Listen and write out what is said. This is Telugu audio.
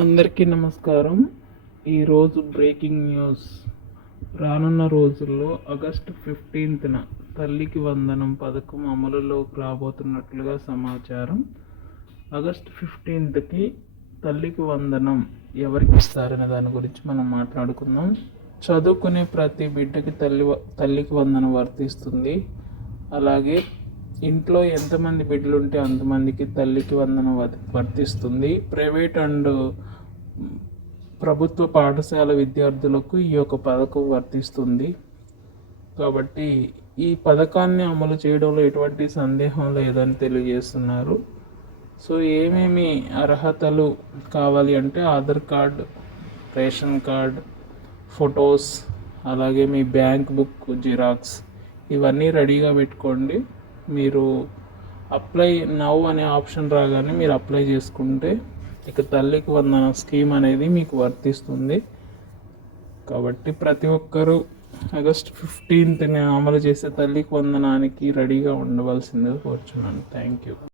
అందరికీ నమస్కారం. ఈరోజు బ్రేకింగ్ న్యూస్. రానున్న రోజుల్లో ఆగస్టు 15న తల్లికి వందనం పథకం అమలులోకి రాబోతున్నట్లుగా సమాచారం. ఆగస్టు 15కి తల్లికి వందనం ఎవరికి ఇస్తారనే దాని గురించి మనం మాట్లాడుకుందాం. చదువుకునే ప్రతి బిడ్డకి తల్లికి వందనం వర్తిస్తుంది. అలాగే ఇంట్లో ఎంతమంది బిడ్డలు ఉంటే అంతమందికి తల్లికి వందనం వర్తిస్తుంది. ప్రైవేట్ అండ్ ప్రభుత్వ పాఠశాల విద్యార్థులకు ఈ యొక్క పథకం వర్తిస్తుంది. కాబట్టి ఈ పథకాన్ని అమలు చేయడంలో ఎటువంటి సందేహం లేదని తెలియజేస్తున్నారు. సో ఏమేమి అర్హతలు కావాలి అంటే Aadhaar card, ration card, photos, అలాగే మీ బ్యాంక్ బుక్ జిరాక్స్ ఇవన్నీ రెడీగా పెట్టుకోండి. మీరు అప్లై నౌ అనే ఆప్షన్ రాగానే మీరు అప్లై చేసుకుంటే ఇక తల్లికి వందన స్కీమ్ అనేది మీకు వర్తిస్తుంది. కాబట్టి ప్రతి ఒక్కరూ ఆగస్టు 15న అమలు చేసే తల్లికి వందనానికి రెడీగా ఉండవలసిందిగా కోరుచున్నాను. Thank you.